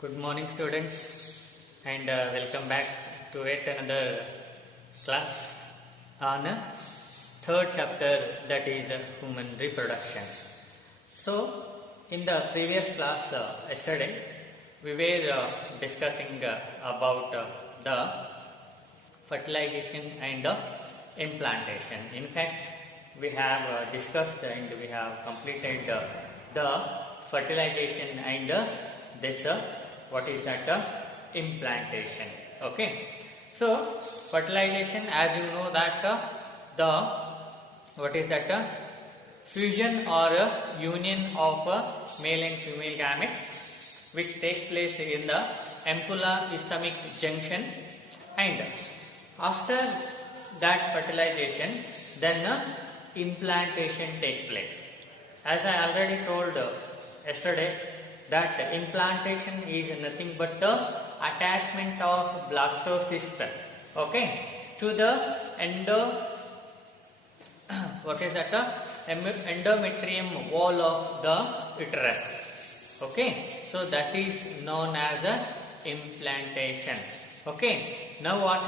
Good morning, students, and welcome back to yet another class on third chapter, that is human reproduction. So, in the previous class yesterday, we were discussing about the fertilization and implantation. In fact, we have discussed and we have completed the fertilization and this what is that implantation. Okay, so fertilization, as you know, that the what is that fusion or union of male and female gametes which takes place in the ampulla isthmic junction, and after that fertilization then implantation takes place. As I already told yesterday, that implantation is nothing but the attachment of blastocyst, okay, to the endometrium wall of the uterus. Okay, so that is known as implantation. Okay, now what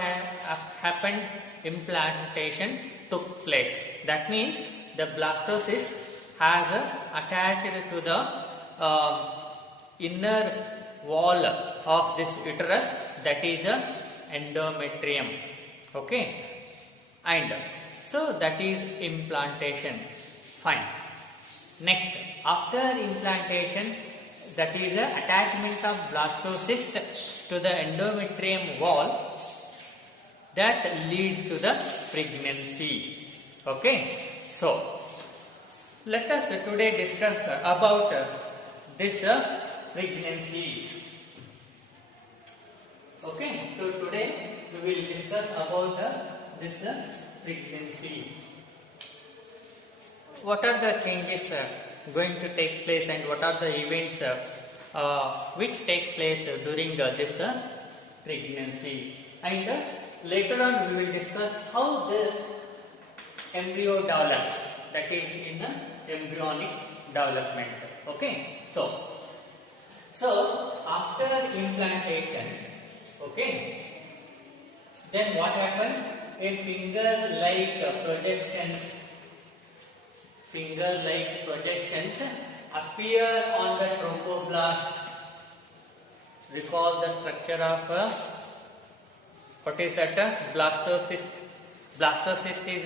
happened? Implantation took place. That means the blastocyst has attached to the inner wall of this uterus, that is endometrium. Okay, and so that is implantation. Fine. Next, after implantation, that is attachment of blastocyst to the endometrium wall, that leads to the pregnancy. Okay, so let us today discuss about this pregnancy. Okay, so today we will discuss about this pregnancy. What are the changes going to take place, and what are the events which take place during this pregnancy, and later on we will discuss how the embryo develops, that is in the embryonic development. Okay, so after implantation, okay, then what happens? A finger-like projections appear on the trophoblast. Recall the structure of what is that? Blastocyst. Blastocyst is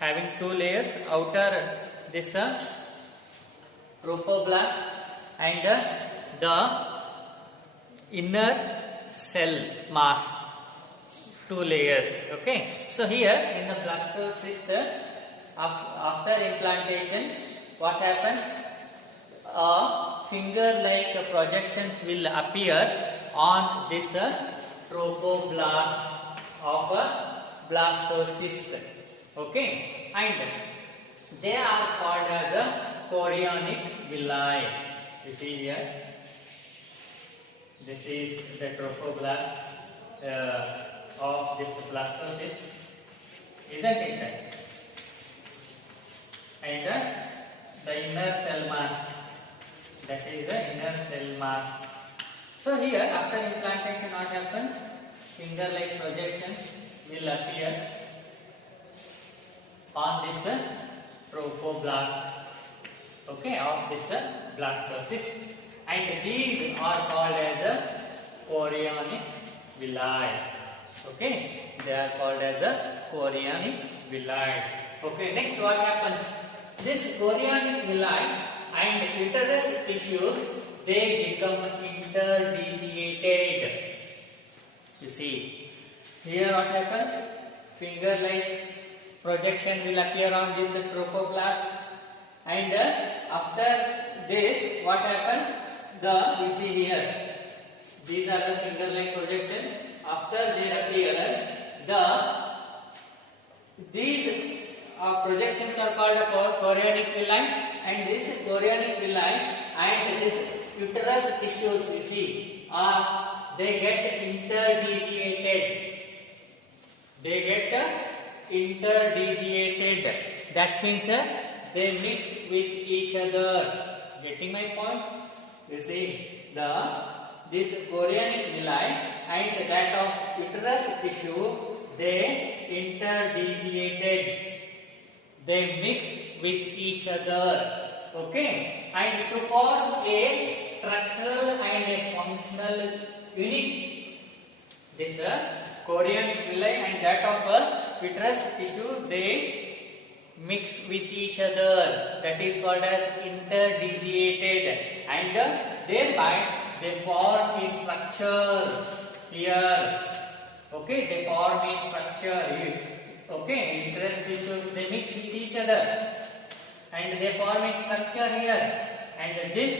having two layers: outer this trophoblast and the inner cell mass, two layers. Okay, so here in the blastocyst, after implantation, what happens? Finger-like projections will appear on this trophoblast of a blastocyst. Okay, and they are called as a chorionic villi. You see here, this is the trophoblast of this blastocyst, isn't it? And the inner cell mass, that is the inner cell mass. So here, after implantation, what happens? Finger-like projections will appear on this trophoblast, okay, of this blastocyst, and these are called as chorionic villi. Okay, they are called as chorionic villi. Okay, next what happens? This chorionic villi and uterus tissues, they become interdissociated. You see, here what happens? Finger-like projection will appear on this trophoblast, and after this, what happens? You see here, these are the finger-like projections. After their appearance, these projections are called chorionic villi, and this chorionic villi and this uterus tissues, you see, they get interdissociated. That means they mix with each other. Getting my point? You see, this chorionic villi and that of uterus tissue, they interdegiated. They mix with each other. Okay, and to form a structural and a functional unit, this chorionic villi and that of uterus tissue, they mix with each other. That is called as interdegiated, and thereby they form a structure here. Okay, they form a structure. Okay, uterus tissues, they mix with each other and they form a structure here, and this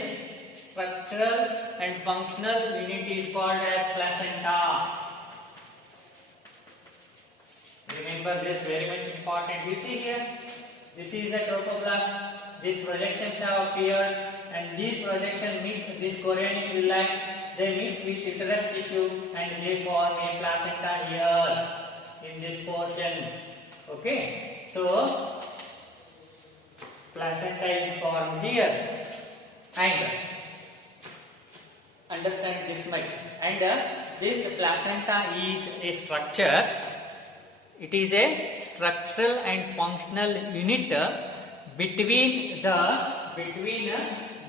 structural and functional unit is called as placenta. Remember this, very much important. We see here, this is a trophoblast. These projections have appeared, and these projections mix this chorionic villi. They mix with uterus tissue, and they form a placenta here in this portion. Okay, so placenta is formed here, and understand this much. And this placenta is a structure. It is a structural and functional unit between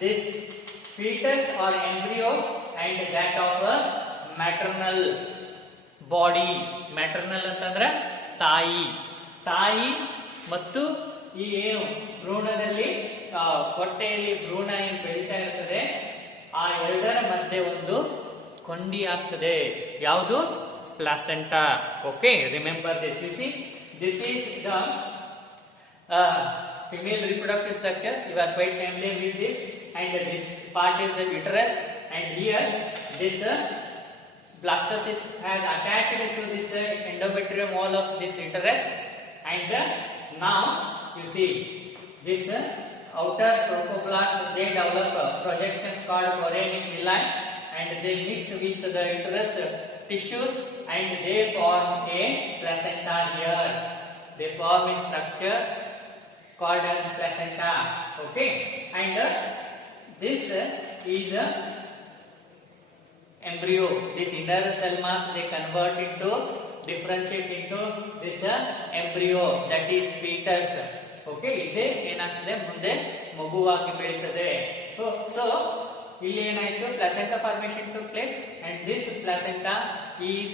this fetus or embryo and that of a maternal body. Maternal ಅಂತಂದ್ರೆ ತಾಯಿ ಮತ್ತು ಈ ಏನು ಭ್ರೂಣದಲ್ಲಿ ಹೊಟ್ಟೆಯಲ್ಲಿ ಭ್ರೂಣ ಏನು ಬೆಳೀತಾ ಇರ್ತದೆ, ಆ ಎರಡರ ಮಧ್ಯೆ ಒಂದು ಕೊಂಡಿ ಆಗ್ತದೆ. ಯಾವುದು? placenta. Okay, remember this. You see, this is the female reproductive structure. You are quite familiar with this. And this part is the uterus, and here this blastocyst has attached to this endometrium wall of this uterus. And now you see this outer trophoblast, they develop projections called chorionic villi, and they mix with the uterus tissues, and they form a placenta here. They form a structure called as placenta. Okay, and this is embryo. This inner cell mass they convert into, differentiate into this embryo, that is fetus. Okay, ಇದೆ ಏನಾಗ್ತದೆ, ಮುಂದೆ ಮಗುವಾಗಿ ಬೆಳೀತದೆ. So ಇಲ್ಲಿ ಏನಾಯ್ತು, placenta formation took place, and this placenta is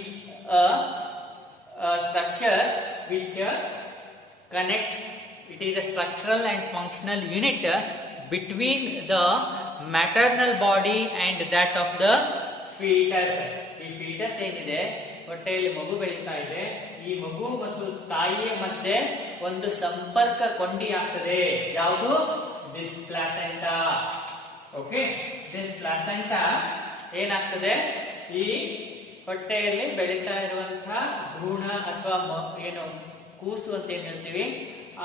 a structure which connects. It is a structural and functional unit between the maternal body and that of the fetus. ಈ fetus ಏನಿದೆ, ಹೊಟ್ಟೆಯಲ್ಲಿ ಮಗು ಬೆಳೀತಾ ಇದೆ, ಈ ಮಗು ಮತ್ತು ತಾಯಿಯ ಮಧ್ಯೆ ಒಂದು ಸಂಪರ್ಕ ಕೊಂಡಿ ಆಗ್ತದೆ. ಯಾವುದು? this placenta. Okay, this placenta ಏನಾಗ್ತದೆ, ಈ ಹೊಟ್ಟೆಯಲ್ಲಿ ಬೆಳೀತಾ ಇರುವಂತಹ ಭ್ರೂಣ ಅಥವಾ ಏನು ಕೂಸು ಅಂತ ಏನ್ ಹೇಳ್ತೀವಿ,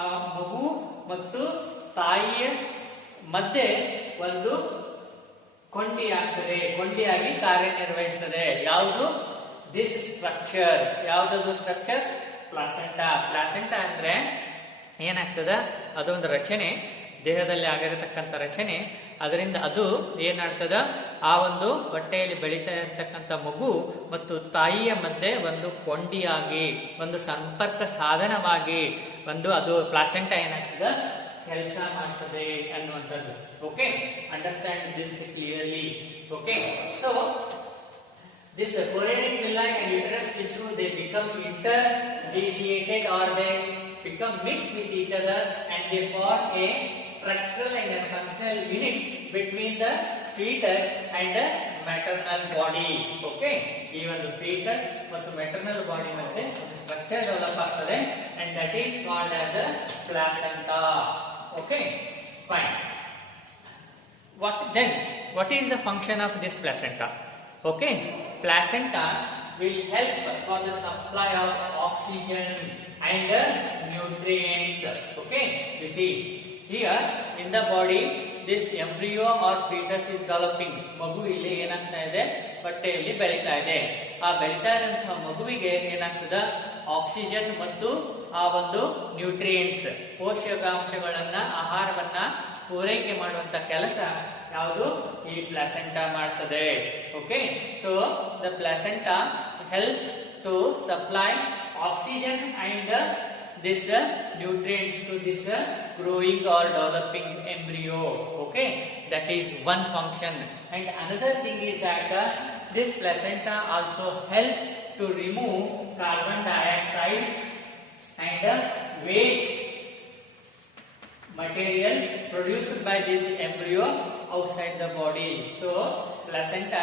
ಆ ಮಗು ಮತ್ತು ತಾಯಿಯ ಮಧ್ಯೆ ಒಂದು ಕೊಂಡಿ ಆಗ್ತದೆ, ಕೊಂಡಿಯಾಗಿ ಕಾರ್ಯನಿರ್ವಹಿಸ್ತದೆ. ಯಾವುದು? This structure. ಯಾವ್ದದು ಸ್ಟ್ರಕ್ಚರ್? ಪ್ಲಾಸೆಂಟಾ. ಪ್ಲಾಸೆಂಟಾ ಅಂದ್ರೆ ಏನಾಗ್ತದ, ಅದೊಂದು ರಚನೆ, ದೇಹದಲ್ಲಿ ಆಗಿರತಕ್ಕಂಥ ರಚನೆ. ಅದರಿಂದ ಅದು ಏನಾಗ್ತದ, ಆ ಒಂದು ಹೊಟ್ಟೆಯಲ್ಲಿ ಬೆಳೀತಾ ಇರತಕ್ಕಂಥ ಮಗು ಮತ್ತು ತಾಯಿಯ ಮಧ್ಯೆ ಒಂದು ಕೊಂಡಿಯಾಗಿ, ಒಂದು ಸಂಪರ್ಕ ಸಾಧನವಾಗಿ ಒಂದು ಅದು ಪ್ಲಾಸೆಂಟಾ ಏನಾಗ್ತದ ಕೆಲಸ ಮಾಡ್ತದೆ ಅನ್ನುವಂಥದ್ದು. Okay, understand this clearly. Okay, so this chorionic villi and uterus tissue, they become interdegiated or they become mixed with each other, and they form a structural and a functional unit between the fetus and the maternal body. Okay, even the fetus ಮತ್ತು maternal body ಮಧ್ಯೆ ಒಂದು structure develop ಆಗ್ತದೆ, and that is called as a placenta. Okay, fine. What is the function of this placenta? Okay, placenta will help for the supply of oxygen and nutrients. Okay, you see here in the body this embryo or fetus is developing. ಮಗು ಇಲ್ಲಿ ಏನಾಗ್ತಾ ಇದೆ, ಹೊಟ್ಟೆಯಲ್ಲಿ ಬೆಳೀತಾ ಇದೆ. ಆ ಬೆಳೀತಾ ಇರುವಂತಹ ಮಗುವಿಗೆ ಏನಾಗ್ತದ, ಆಕ್ಸಿಜನ್ ಮತ್ತು ಆ ಒಂದು ನ್ಯೂಟ್ರಿಯೆಂಟ್ಸ್, ಪೋಷಕಾಂಶಗಳನ್ನ, ಆಹಾರವನ್ನ ಪೂರೈಕೆ ಮಾಡುವಂತ ಕೆಲಸ ಯಾವುದು ಈ ಪ್ಲಾಸೆಂಟಾ ಮಾಡ್ತದೆ. Okay, so the placenta helps to supply oxygen and this nutrients to this growing or developing embryo. Okay, that is one function. And another thing is that this placenta also helps to remove carbon dioxide and waste material produced by this embryo outside the body. So placenta